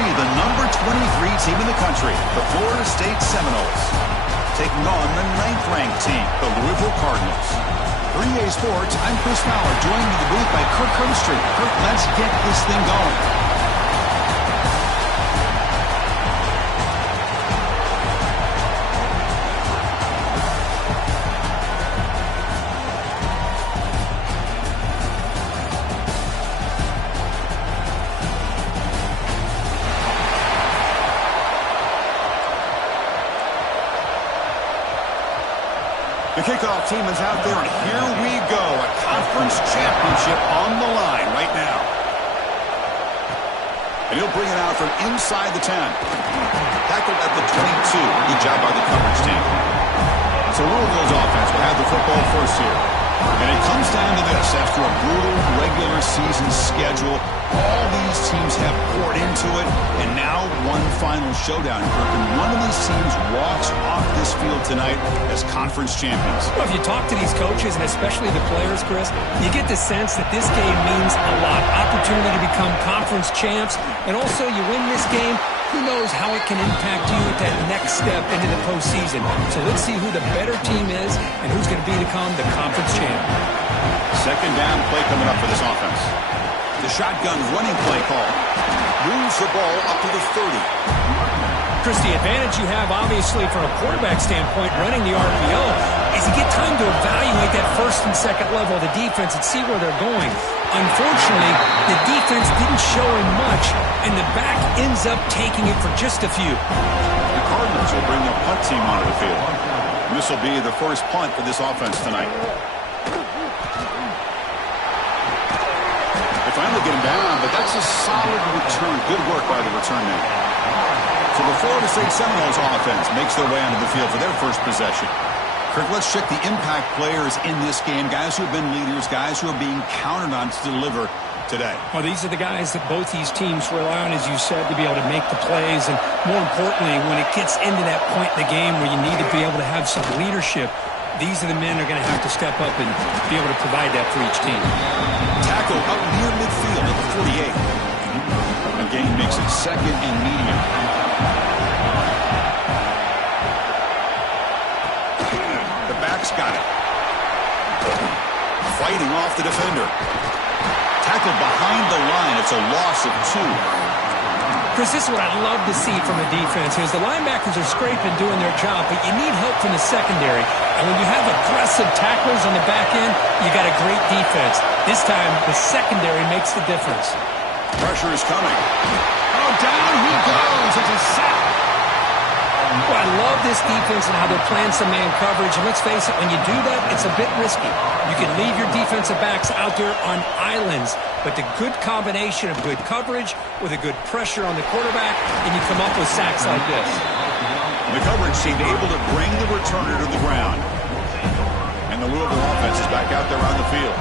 see the number 23 team in the country, the Florida State Seminoles, taking on the 9th-ranked team, the Louisville Cardinals. For EA Sports, I'm Chris Fowler, joined in the booth by Kirk Herbstreit. Kirk, let's get this thing going. The kickoff team is out there, and here we go. A conference championship on the line right now. And he'll bring it out from inside the 10. Tackled at the 22. Good job by the coverage team. So Louisville's offense will have the football first here. And it comes down to this. After a brutal regular season schedule, all these teams have poured into it, and now one final showdown, Kirk. And one of these teams walks off this field tonight as conference champions. Well, if you talk to these coaches, and especially the players, Chris, you get the sense that this game means a lot. Opportunity to become conference champs, and also you win this game, who knows how it can impact you at that next step into the postseason. So let's see who the better team is and who's going to become the conference champ. Second down play coming up for this offense. The shotgun running play call. Moves the ball up to the 30. Chris, the advantage you have, obviously, from a quarterback standpoint, running the RPO, is you get time to evaluate that first and second level of the defense and see where they're going. Unfortunately, the defense didn't show him much, and the back ends up taking it for just a few. The Cardinals will bring their punt team onto the field. This will be the first punt for this offense tonight. They finally get him down, but that's a solid return. Good work by the return man. So the Florida State Seminoles offense makes their way onto the field for their first possession. Kirk, let's check the impact players in this game, guys who have been leaders, guys who are being counted on to deliver today. Well, these are the guys that both these teams rely on, as you said, to be able to make the plays. And more importantly, when it gets into that point in the game where you need to be able to have some leadership, these are the men who are going to have to step up and be able to provide that for each team. Tackle up near midfield at the 48. The gain makes it second and medium. The back's got it. Fighting off the defender. Tackled behind the line. It's a loss of 2. Chris, this is what I love to see from the defense is the linebackers are scraping, doing their job, but you need help from the secondary. And when you have aggressive tacklers on the back end, you got a great defense. This time, the secondary makes the difference. Pressure is coming. Oh, down he goes. It's a sack. Well, I love this defense and how they're playing some man coverage. And let's face it, when you do that, it's a bit risky. You can leave your defensive backs out there on islands, but the good combination of good coverage with a good pressure on the quarterback, and you come up with sacks like this. The coverage team able to bring the returner to the ground. And the Louisville offense is back out there on the field.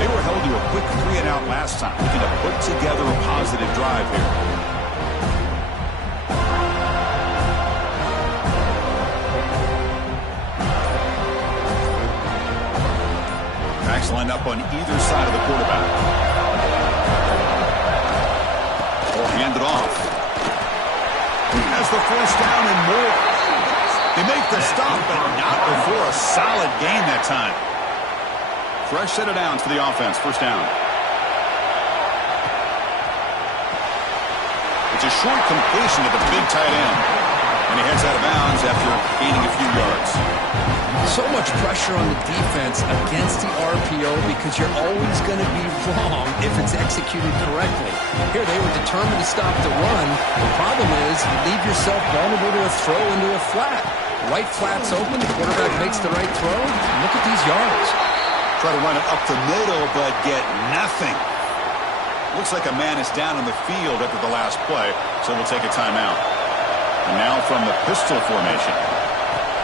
They were held to a quick 3-and-out last time, looking to put together a positive drive here. Backs lined up on either side of the quarterback. Or hand it off. He has the first down and more. They make the stop, but not before a solid gain that time. Fresh set of downs for the offense. First down. It's a short completion to the big tight end. And he heads out of bounds after gaining a few yards. So much pressure on the defense against the RPO because you're always going to be wrong if it's executed correctly. Here they were determined to stop the run. The problem is you leave yourself vulnerable to a throw into a flat. Right flat's open, the quarterback makes the right throw. Look at these yards. Try to run it up the middle, but get nothing. Looks like a man is down on the field after the last play, so we'll take a timeout. And now from the pistol formation.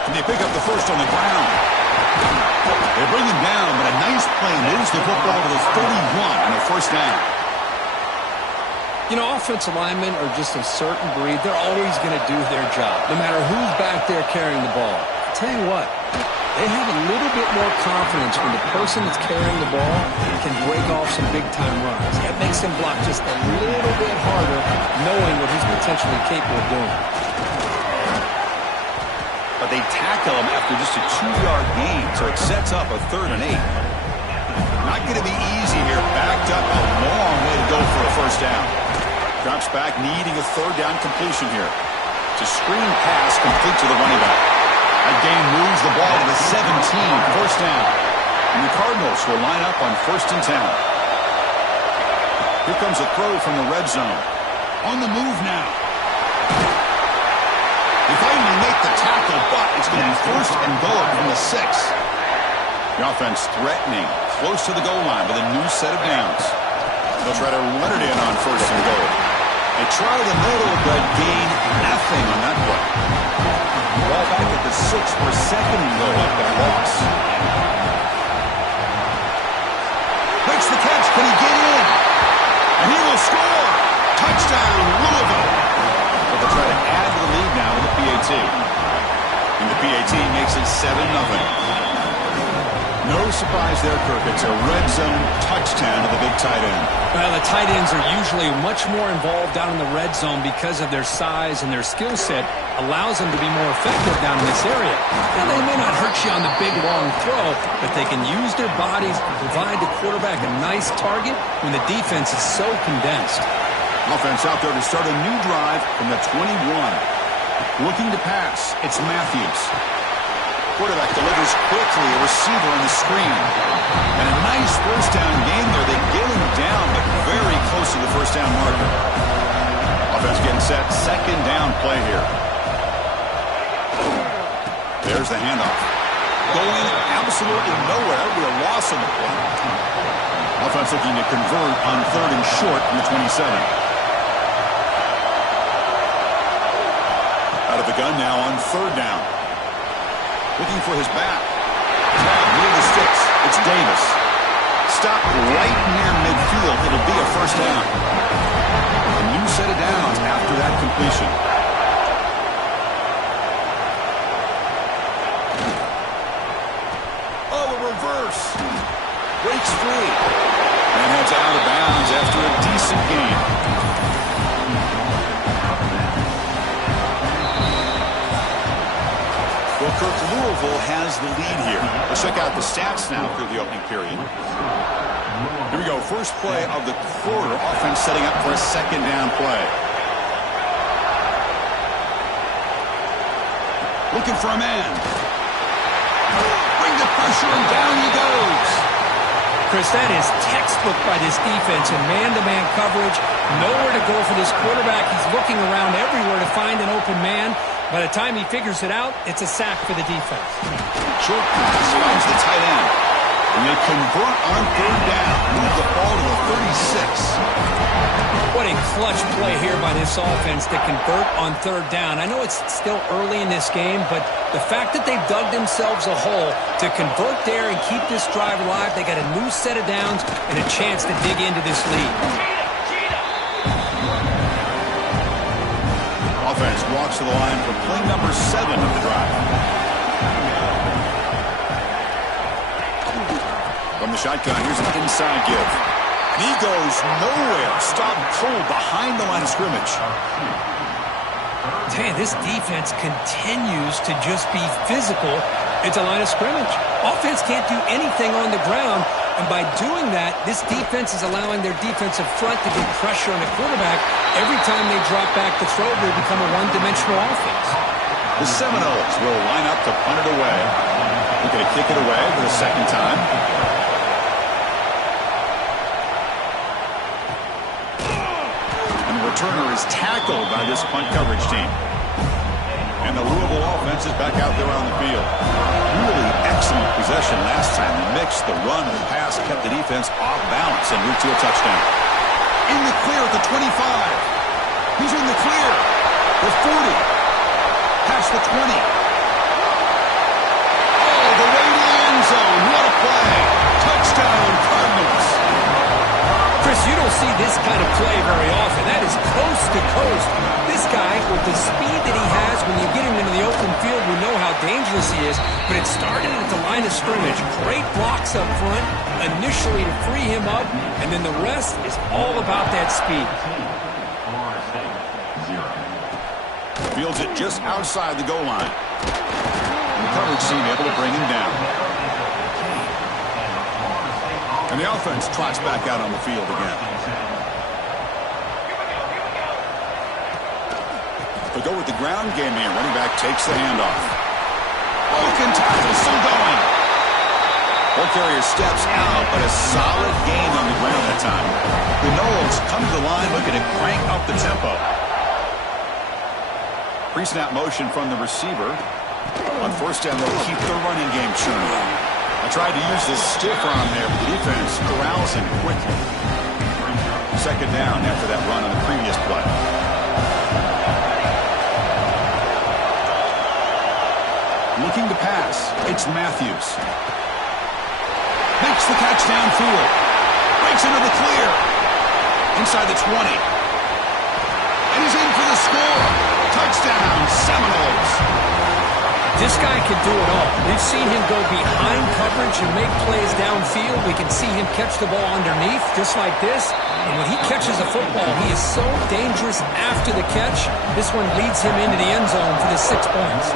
And they pick up the first on the ground. They bring him down, but a nice play moves the football to the 31 and a first down. You know, offensive linemen are just a certain breed. They're always going to do their job, no matter who's back there carrying the ball. I'll tell you what, they have a little bit more confidence when the person that's carrying the ball can break off some big-time runs. That makes them block just a little bit harder, knowing what he's potentially capable of doing. But they tackle him after just a 2-yard gain, so it sets up a 3rd and 8. Not going to be easy here. Backed up a long way to go for a first down. Drops back, needing a 3rd down completion here. It's a screen pass complete to the running back. That gain moves the ball to the 17, first down. And the Cardinals will line up on 1st and 10. Here comes a throw from the red zone. On the move now. He finally make the tackle, but it's going to be 1st and goal from the 6. The offense threatening, close to the goal line with a new set of downs. They'll try to run it in on 1st and goal. They try the middle, but gain nothing on that play. Ball back at the 6 for 2nd and goal after the loss. Makes the catch. Can he get in? And he will score. Touchdown, Louisville. But they'll try to add to the lead now with the PAT. And the PAT makes it 7-0. No surprise there, Kirk. It's a red zone touchdown to the big tight end. Well, the tight ends are usually much more involved down in the red zone because of their size, and their skill set allows them to be more effective down in this area. Now, they may not hurt you on the big, long throw, but they can use their bodies to provide the quarterback a nice target when the defense is so condensed. Offense out there to start a new drive from the 21. Looking to pass, it's Matthews. Quarterback delivers quickly, a receiver on the screen. And a nice first down gain there. They get him down, but very close to the first down marker. Offense getting set, 2nd down play here. There's the handoff. Going absolutely nowhere. That'll be a loss on the play. Offense looking to convert on 3rd and short from the 27. Out of the gun now on 3rd down. Looking for his back. Now near the sticks. It's Davis. Stop right near midfield. It'll be a first down. A new set of downs after that completion. Oh, a reverse. Breaks free. And heads out of bounds after a decent gain. Well, Kirk, Louisville has the lead here. Let's check out the stats now through the opening period. Here we go. First play of the quarter. Offense setting up for a 2nd down play. Looking for a man. Bring the pressure, and down he goes. Chris, that is textbook by this defense in man-to-man coverage. Nowhere to go for this quarterback. He's looking around everywhere to find an open man. By the time he figures it out, it's a sack for the defense. Short pass finds the tight end. And they convert on 3rd down. Move the ball to the 36. What a clutch play here by this offense to convert on 3rd down. I know it's still early in this game, but the fact that they've dug themselves a hole to convert there and keep this drive alive, they got a new set of downs and a chance to dig into this lead. Offense walks to the line for play number 7 of the drive. From the shotgun, here's an inside give. And he goes nowhere. Stopped cold behind the line of scrimmage. Man, this defense continues to just be physical at the line of scrimmage. Offense can't do anything on the ground, and by doing that, this defense is allowing their defensive front to get pressure on the quarterback. Every time they drop back to throw, they become a one-dimensional offense. The Seminoles will line up to punt it away. Looking to kick it away for the 2nd time. Returner is tackled by this punt coverage team. And the Louisville offense is back out there on the field. Really excellent possession last time. The mix, the run, and the pass kept the defense off balance and route to a touchdown. In the clear at the 25. He's in the clear. The 40. Past the 20. Oh, the way to the end zone. What a play. Touchdown, Cardinals. Chris, you don't see this kind of play very often. That is coast to coast. This guy, with the speed that he has, when you get him into the open field, we know how dangerous he is. But it started at the line of scrimmage. Great blocks up front, initially to free him up, and then the rest is all about that speed. Fields it just outside the goal line. And the coverage team able to bring him down. And the offense trots back out on the field again. They go with the ground game here. Running back takes the handoff. Broken tackle, still going. Ball carrier steps out, but a solid gain on the ground that time. The Knowles come to the line looking to crank up the tempo. Pre-snap motion from the receiver. On first down, they'll keep the running game churning. I tried to use this stiff arm there, but the defense corrals him quickly. Second down after that run on the previous play. Looking to pass. It's Matthews. Makes the catch downfield. Breaks into the clear. Inside the 20. And he's in for the score. Touchdown, Seminoles. This guy can do it all. We've seen him go behind coverage and make plays downfield. We can see him catch the ball underneath, just like this. And when he catches a football, he is so dangerous after the catch. This one leads him into the end zone for the 6 points.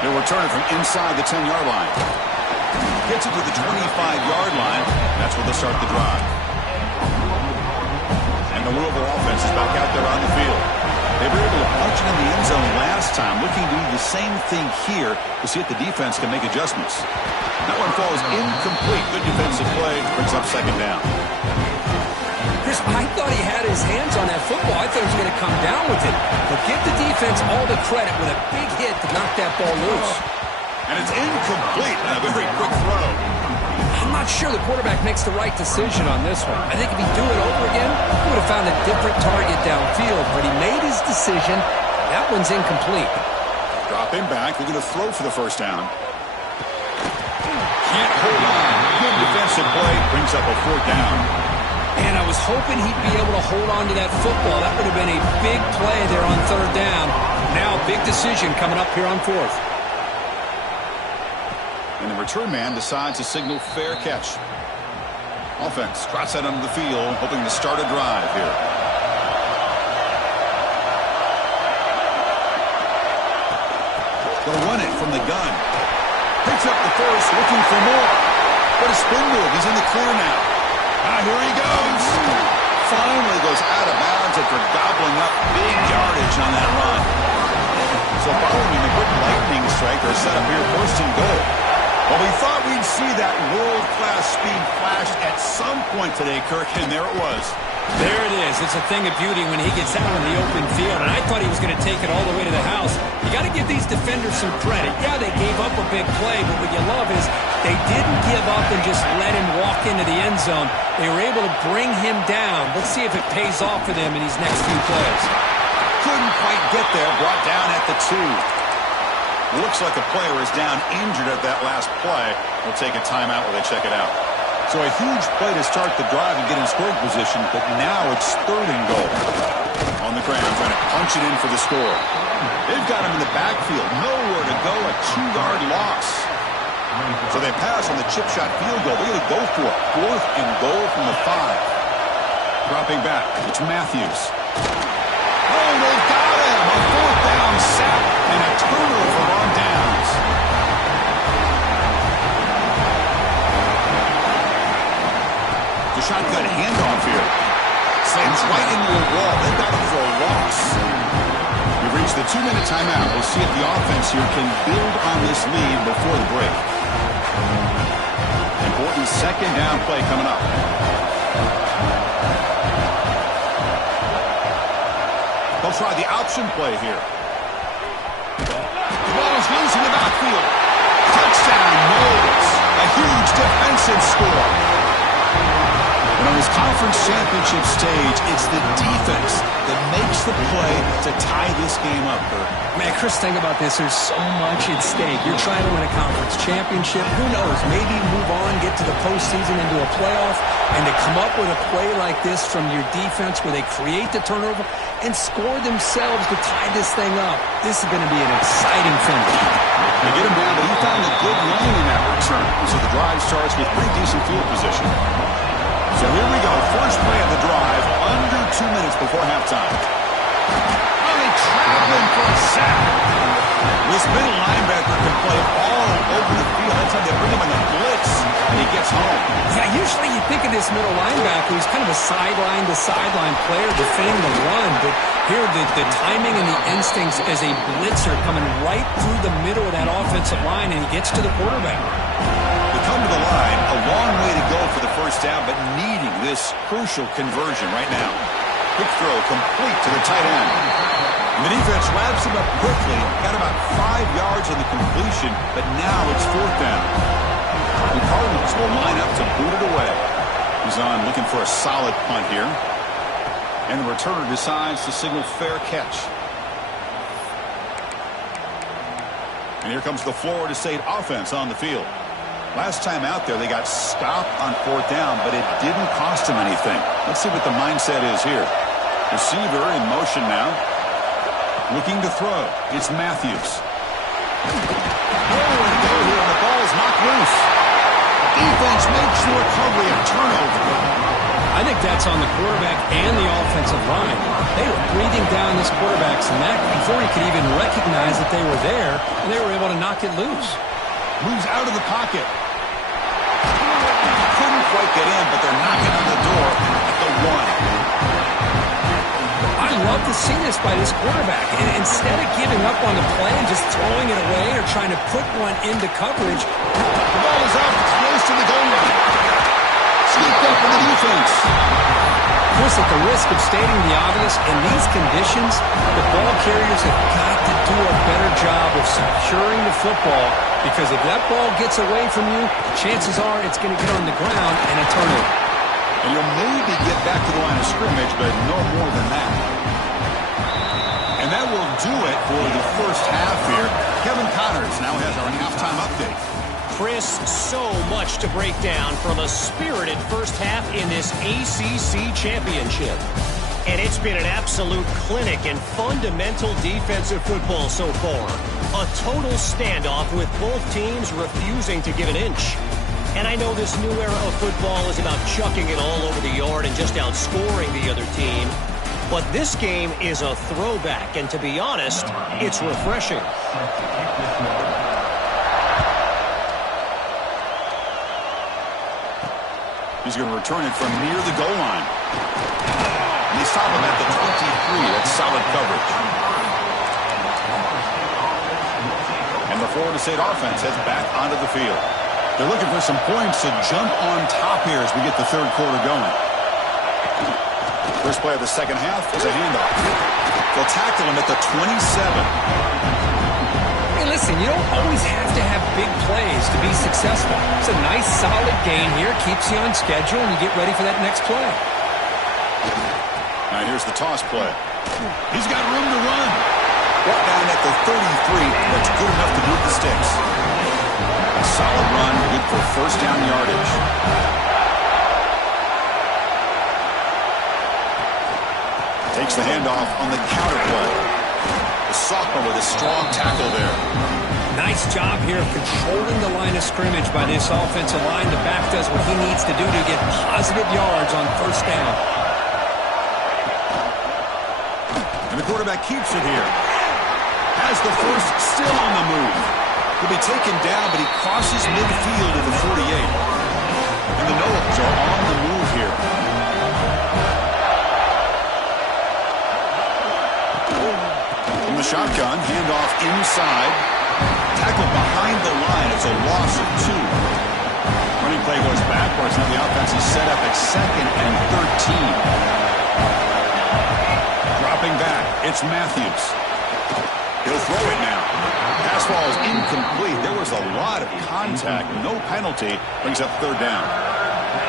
They'll return it from inside the 10-yard line. Gets it to the 25-yard line. That's where they'll start the drive. And the Louisville offense is back out there on the field. They were able to punch it in the end zone last time, looking to do the same thing here to see if the defense can make adjustments. That one falls incomplete. Good defensive play. Brings up second down. Chris, I thought he had his hands on that football. I thought he was going to come down with it. But give the defense all the credit with a big hit to knock that ball loose. And it's incomplete. A very quick throw. I'm not sure the quarterback makes the right decision on this one. I think if he'd do it over again, he would have found a different target downfield. But he made his decision. That one's incomplete. Drop him back. They're going to throw for the first down. Can't hold on. Good defensive play. Brings up a fourth down. And I was hoping he'd be able to hold on to that football. That would have been a big play there on third down. Now, big decision coming up here on fourth. And the return man decides to signal fair catch. Offense trots out onto the field, hoping to start a drive here. They'll run it from the gun. Picks up the first, looking for more. What a spin move. He's in the clear now. Here he goes. Finally goes out of bounds after gobbling up big yardage on that run. So following the quick lightning strike, they're set up here first and goal. Well, we thought we'd see that world-class speed flash at some point today, Kirk, and there it was. There it is. It's a thing of beauty when he gets out in the open field, and I thought he was going to take it all the way to the house. You got to give these defenders some credit. Yeah, they gave up a big play, but what you love is they didn't give up and just let him walk into the end zone. They were able to bring him down. Let's see if it pays off for them in these next few plays. Couldn't quite get there. Brought down at the 2. Looks like a player is down injured at that last play. We'll take a timeout while they check it out. So a huge play to start the drive and get in scoring position, but now it's third and goal. On the ground, trying to punch it in for the score. They've got him in the backfield. Nowhere to go, a 2-yard loss. So they pass on the chip shot field goal. They're going to go for it. Fourth and goal from the 5. Dropping back, it's Matthews. Oh, they got him! A fourth down sack and a turnover on downs. The shotgun handoff here. Slams right into the wall. They've got him for a loss. We've reached the 2-minute timeout. We'll see if the offense here can build on this lead before the break. Important second down play coming up. They'll try the option play here. The ball is loose in the backfield. Touchdown, Knowles. A huge defensive score. And on this conference championship stage, it's the defense that makes the play to tie this game up, Kirk. Man, Chris, think about this. There's so much at stake. You're trying to win a conference championship. Who knows? Maybe move on, get to the postseason, into a playoff, and to come up with a play like this from your defense where they create the turnover and score themselves to tie this thing up. This is going to be an exciting finish. They get him down, but he found a good lane in that return. So the drive starts with pretty decent field position. So here we go. First play of the drive. Under 2 minutes before halftime. Oh, they trap him for a sack. This middle linebacker can play all over the field. That's how they bring him in the blitz, and he gets home. Yeah, usually you think of this middle linebacker who's kind of a sideline-to-sideline player defending the run, but here the timing and the instincts as a blitzer coming right through the middle of that offensive line, and he gets to the quarterback. They come to the line, a long way to go for the first down, but needing this crucial conversion right now. Quick throw complete to the tight end. And the defense wraps him up quickly. Got about 5 yards on the completion, but now it's 4th down. The Cardinals will line up to boot it away. He's on looking for a solid punt here. And the returner decides to signal fair catch. And here comes the Florida State offense on the field. Last time out there, they got stopped on 4th down, but it didn't cost them anything. Let's see what the mindset is here. Receiver in motion now. Looking to throw. It's Matthews. Nowhere to go here, and the ball is knocked loose. Defense makes the recovery, a turnover. I think that's on the quarterback and the offensive line. They were breathing down this quarterback's neck before he could even recognize that they were there, and they were able to knock it loose. Moves out of the pocket. Couldn't quite get in, but they're knocking on the door at the 1. I love to see this by this quarterback. And instead of giving up on the play and just throwing it away or trying to put one into coverage, the ball is out close to the goal line. Sneaked up in the defense. Chris, at the risk of stating the obvious, in these conditions, the ball carriers have got to do a better job of securing the football, because if that ball gets away from you, chances are it's going to get on the ground and a turnover. And you'll maybe get back to the line of scrimmage, but no more than that. And that will do it for the first half here. Kevin Connors now has our halftime update. Chris, so much to break down from a spirited first half in this ACC championship. And it's been an absolute clinic in fundamental defensive football so far. A total standoff with both teams refusing to give an inch. And I know this new era of football is about chucking it all over the yard and just outscoring the other team. But this game is a throwback, and to be honest, it's refreshing. He's going to return it from near the goal line. And they stop him at the 23. That's solid coverage. And the Florida State offense heads back onto the field. They're looking for some points to jump on top here as we get the third quarter going. First play of the second half is a handoff. They'll tackle him at the 27. Hey, listen, you don't always have to have big plays to be successful. It's a nice, solid gain here. Keeps you on schedule, and you get ready for that next play. All right, here's the toss play. He's got room to run. Brought down at the 33. That's good enough to move the sticks. A solid run, good for first down yardage. Takes the handoff on the counter play. The sophomore with a strong tackle there. Nice job here of controlling the line of scrimmage by this offensive line. The back does what he needs to do to get positive yards on first down. And the quarterback keeps it here. Has the first, still on the move. He'll be taken down, but he crosses midfield at the 48. And the Noles are on the move here. From the shotgun, handoff inside. Tackled behind the line. It's a loss of 2. Running play goes backwards. Now the offense is set up at 2nd and 13. Dropping back, it's Matthews. He'll throw it now. Pass ball is incomplete. There was a lot of contact. No penalty. Brings up third down.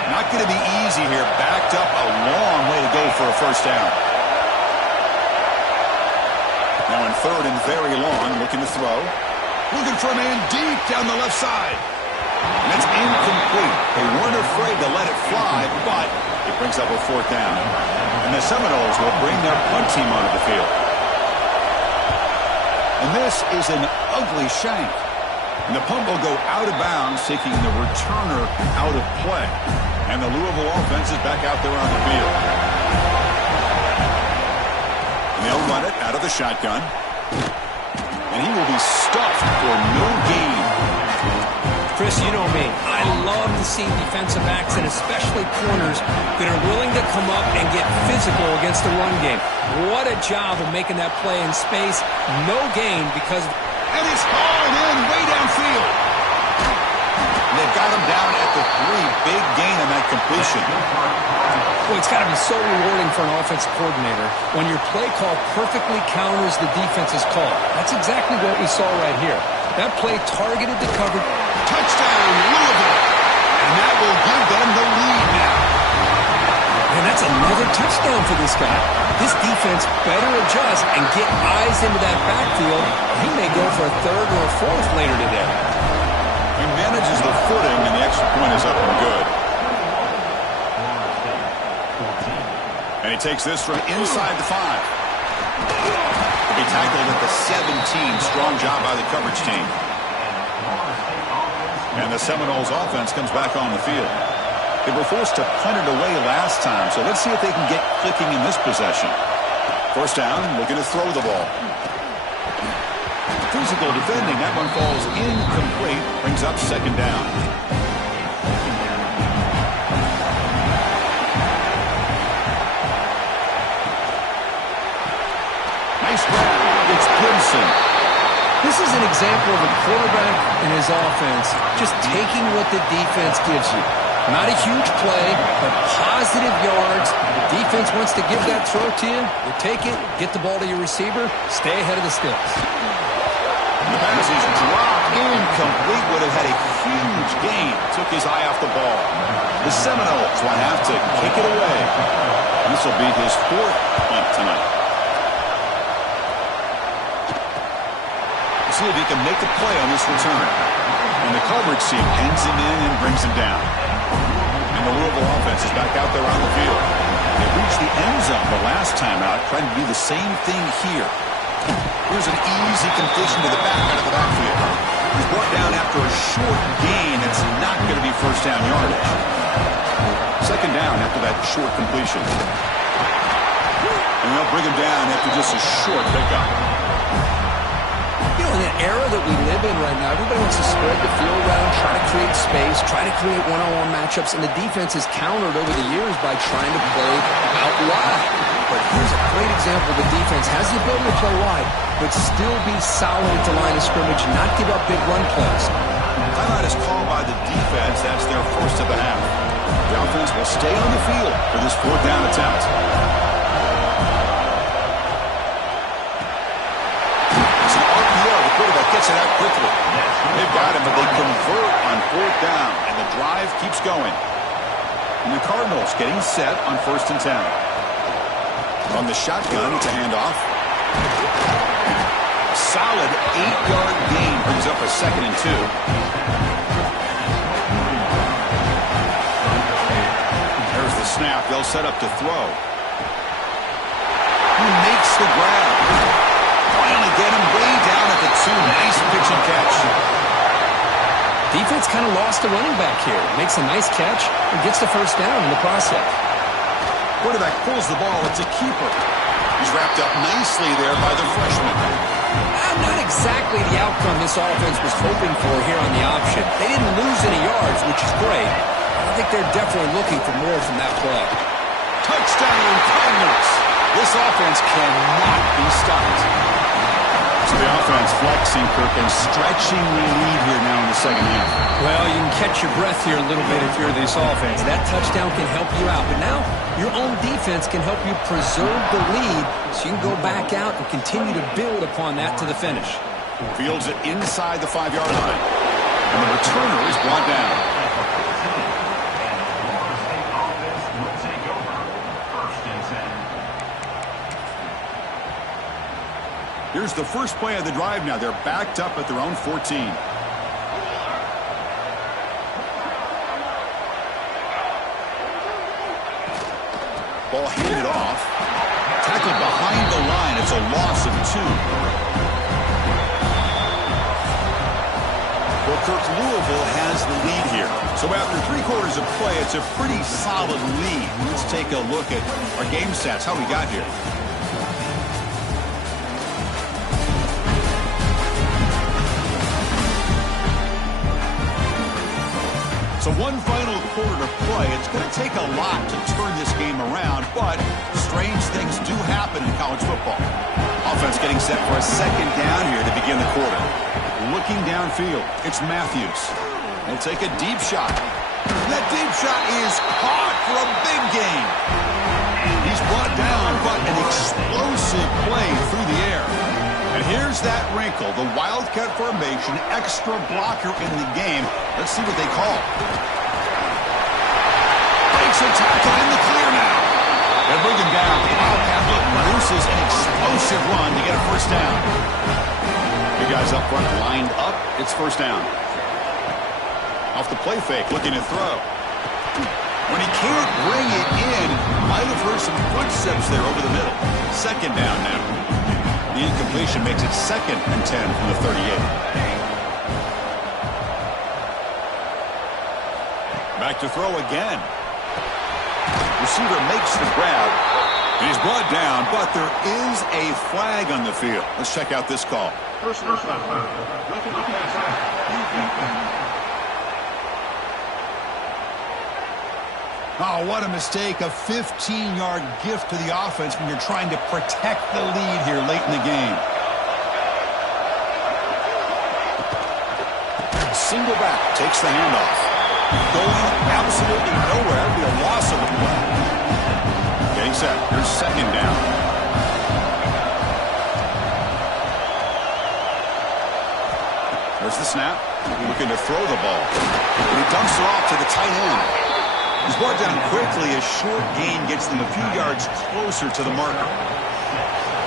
Not going to be easy here. Backed up a long way to go for a first down. Now in third and very long, looking to throw. Looking for a man deep down the left side. And it's incomplete. They weren't afraid to let it fly, but it brings up a fourth down. And the Seminoles will bring their punt team onto the field. And this is an ugly shank. And the punt will go out of bounds, taking the returner out of play. And the Louisville offense is back out there on the field. the shotgun. And he will be stuffed for no gain. Chris, you know me. I love to see defensive backs and especially corners that are willing to come up and get physical against the run game. What a job of making that play in space. No gain because... And he's hauled in way downfield. And they've got him down at the 3. Big gain on that completion. Boy, it's got to be so rewarding for an offensive coordinator when your play call perfectly counters the defense's call. That's exactly what we saw right here. That play targeted the coverage. Touchdown, Louisville. And that will give them the lead now. And that's another touchdown for this guy. This defense better adjust and get eyes into that backfield. He may go for a 3rd or a 4th later today. He manages the footing, and the extra point is up and good. And he takes this from inside the 5. He'll be tackled at the 17. Strong job by the coverage team. And the Seminoles offense comes back on the field. They were forced to punt it away last time, so let's see if they can get clicking in this possession. First down, looking to throw the ball. Physical defending, that one falls incomplete, brings up 2nd down. Nice grab. It's Gibson. This is an example of a quarterback and his offense just taking what the defense gives you. Not a huge play, but positive yards. The defense wants to give that throw to you. You take it, get the ball to your receiver, stay ahead of the sticks. The pass is dropped incomplete. Would have had a huge gain. Took his eye off the ball. The Seminoles will have to kick it away. This will be his 4th punt tonight. See if he can make a play on this return. And the coverage team pins him in and brings him down. And the Louisville offense is back out there on the field. They reached the end zone the last time out, trying to do the same thing here. Here's an easy completion to the back out of the backfield. He's brought down after a short gain. It's not going to be first down yardage. 2nd down after that short completion. And they'll bring him down after just a short pickup. You know, in the era that we live in right now, everybody wants to spread the field around, try to create space, try to create one-on-one matchups, and the defense has countered over the years by trying to play out wide. But here's a great example. The defense has the ability to play wide, but still be solid at the line of scrimmage, not give up big run plays. Timeout is called by the defense. That's their first of the half. The offense will stay on the field for this 4th down attempt. Gets it out quickly. They've got him, but they convert on 4th down, and the drive keeps going. And the Cardinals getting set on 1st and 10. From the shotgun, it's a handoff. Solid 8-yard gain brings up a 2nd and 2. There's the snap. They'll set up to throw. He makes the grab. Finally get him way down at the 2. Nice pitch and catch. Defense kind of lost the running back here. Makes a nice catch and gets the first down in the process. Quarterback pulls the ball. It's a keeper. He's wrapped up nicely there by the freshman. Not exactly the outcome this offense was hoping for here on the option. They didn't lose any yards, which is great. I think they're definitely looking for more from that play. Touchdown, Cardinals. This offense cannot be stopped. So the offense flexing, Kirk, and stretching the lead here now in the 2nd half. Well, you can catch your breath here a little bit if you're this offense. That touchdown can help you out. But now your own defense can help you preserve the lead so you can go back out and continue to build upon that to the finish. Fields it inside the 5-yard line. And the returner is brought down. Here's the first play of the drive now. They're backed up at their own 14. Ball handed off. Tackled behind the line. It's a loss of 2. Well, Kirk, Louisville has the lead here. So after 3 quarters of play, it's a pretty solid lead. Let's take a look at our game stats, how we got here. So one final quarter to play. It's going to take a lot to turn this game around, but strange things do happen in college football. Offense getting set for a second down here to begin the quarter. Looking downfield, it's Matthews. He'll take a deep shot. That deep shot is caught for a big gain. He's brought down, but an explosive play through the air. And here's that wrinkle, the Wildcat formation, extra blocker in the game. Let's see what they call. Breaks a tackle in the clear now. They bring him down. The Wildcat look produces an explosive run to get a first down. The guys up front lined up. It's first down. Off the play fake, looking to throw. When he can't bring it in, might have heard some footsteps there over the middle. Second down now. The incompletion makes it 2nd and 10 from the 38. Back to throw again. Receiver makes the grab. And he's brought down, but there is a flag on the field. Let's check out this call. Oh, what a mistake. A 15-yard gift to the offense when you're trying to protect the lead here late in the game. Single back, takes the handoff. Going absolutely nowhere. It'll be a loss of the play. Getting set. Here's second down. There's the snap. Looking to throw the ball. And he dumps it off to the tight end. He's brought down quickly. A short gain gets them a few yards closer to the marker.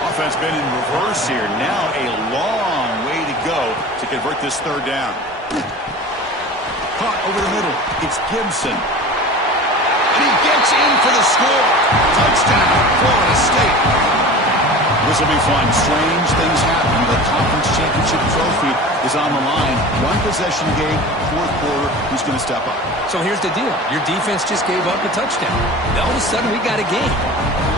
Offense been in reverse here. Now a long way to go to convert this third down. Caught over the middle. It's Gibson. And he gets in for the score. Touchdown, Florida State. This will be fun. Strange things happen. The conference championship trophy is on the line. One possession game, fourth quarter. Who's going to step up? So here's the deal. Your defense just gave up a touchdown. All of a sudden, we got a game.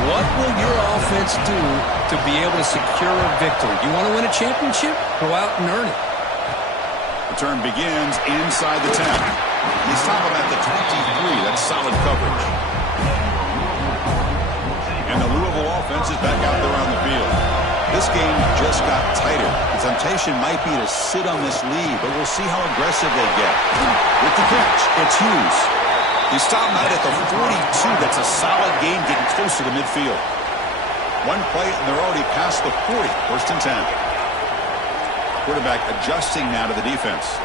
What will your offense do to be able to secure a victory? You want to win a championship? Go out and earn it. Return begins inside the 10. They stop him at the 23. That's solid coverage. And the Louisville offense is back out there on the field. This game just got tighter. The temptation might be to sit on this lead, but we'll see how aggressive they get. With the catch, it's Hughes. He stopped out at the 42. That's a solid gain getting closer to midfield. One play, and they're already past the 40. First and 10. Quarterback adjusting now to the defense.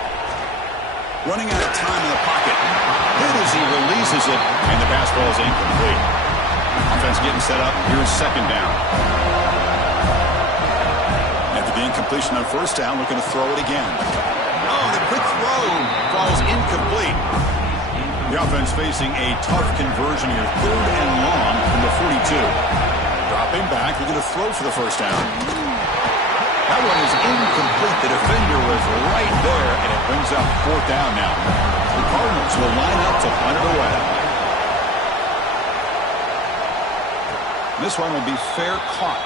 Running out of time in the pocket. Good as he releases it, and the pass ball is incomplete. Offense getting set up. Here's second down. After the incompletion on first down, looking to throw it again. Oh, the quick throw falls incomplete. The offense facing a tough conversion here. Third and long from the 42. Dropping back, looking to throw for the first down. That one is incomplete. The defender was right there, and it brings up fourth down now. The Cardinals will line up to punt it away. This one will be fair caught.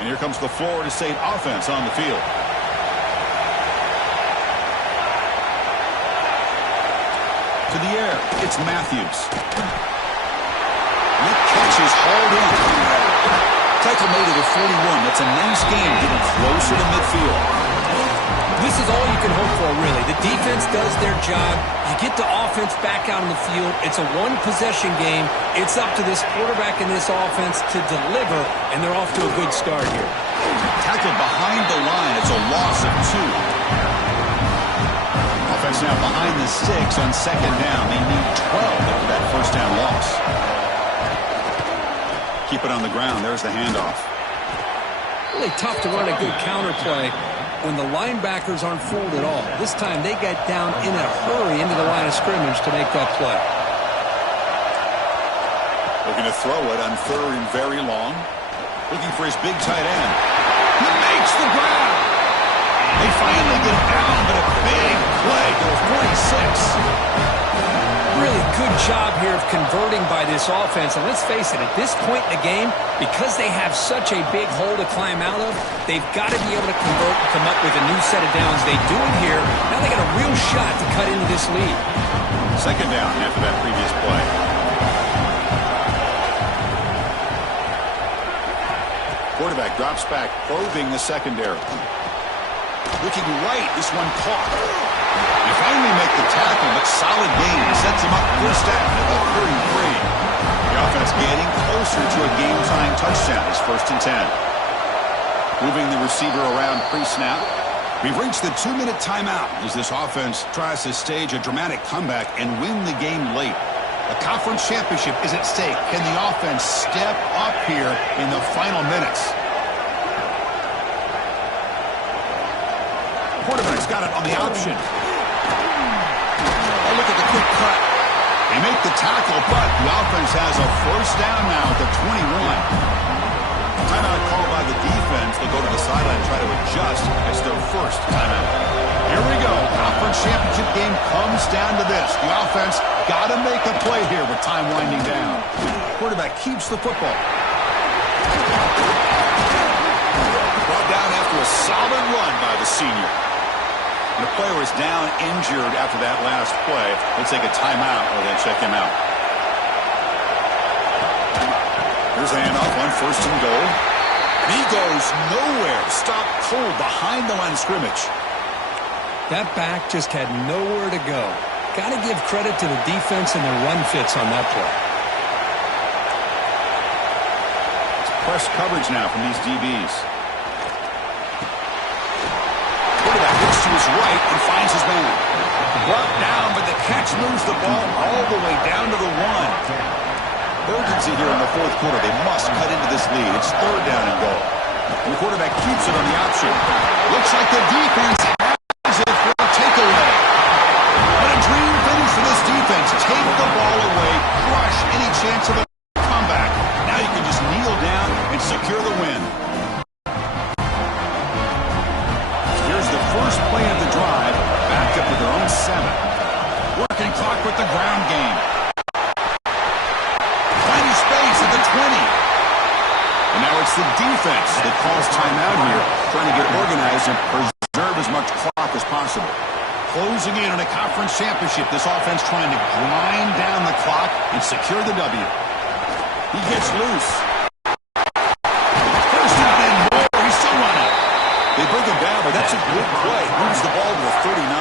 And here comes the Florida State offense on the field. To the air, it's Matthews. Nick catch is hauled in. Tackle made at the 41. That's a nice game, getting closer to midfield. This is all you can hope for, really. The defense does their job. You get the offense back out on the field. It's a one-possession game. It's up to this quarterback and this offense to deliver, and they're off to a good start here. Tackled behind the line. It's a loss of 2. Offense now behind the 6 on second down. They need 12 after that first down loss. Keep it on the ground. There's the handoff. Really tough to run a good counter play when the linebackers aren't fooled at all. This time they got down in a hurry into the line of scrimmage to make that play. Looking to throw it on third and very long. Looking for his big tight end. He makes the grab. They finally get down, but a big play to the 46. Really good job here of converting by this offense. And let's face it, at this point in the game, because they have such a big hole to climb out of, they've got to be able to convert and come up with a new set of downs. They do it here. Now they got a real shot to cut into this lead. Second down after that previous play. Quarterback drops back, probing the secondary. Looking right, this one caught. They finally make the tackle, but solid gain sets him up first down at the 33. The offense getting closer to a game-tying touchdown. It's 1st and 10. Moving the receiver around pre-snap. We've reached the 2-minute timeout as this offense tries to stage a dramatic comeback and win the game late. The conference championship is at stake. Can the offense step up here in the final minutes? Quarterback's got it on the option. Oh, look at the quick cut. They make the tackle, but the offense has a first down now at the 21. Timeout called by the defense. They'll go to the sideline and try to adjust. It's their first timeout. Here we go. Conference championship game comes down to this. The offense got to make a play here with time winding down. Quarterback keeps the football. Brought down after a solid run by the senior. The player is down injured after that last play. They'll take a timeout or then check him out. Here's a handoff on 1st and goal. And he goes nowhere. Stopped cold behind the line of scrimmage. That back just had nowhere to go. Got to give credit to the defense and their run fits on that play. It's press coverage now from these DBs. Quarterback looks to his right and finds his man. Brought down, but the catch moves the ball all the way down to the 1. Urgency here in the 4th quarter. They must cut into this lead. It's 3rd down and goal. And the quarterback keeps it on the option. Looks like the defense has it for a takeaway. What a dream finish for this defense. Take the ball away, crush any chance of a comeback. Now you can just kneel down and secure the win. Here's the first play of the drive, backed up to their own 7. Working clock with the ground game. Tiny space at the 20. And now it's the defense that calls timeout here, trying to get organized and preserve as much clock as possible. Closing in on a conference championship, this offense trying to grind down the clock and secure the W. He gets loose. First down and more. He's still running. They bring him down, but that's a good play. Moves the ball to the 39.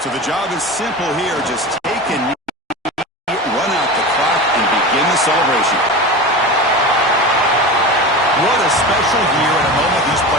So the job is simple here. Just take a knee, run out the clock, and begin the celebration. What a special year and a moment these players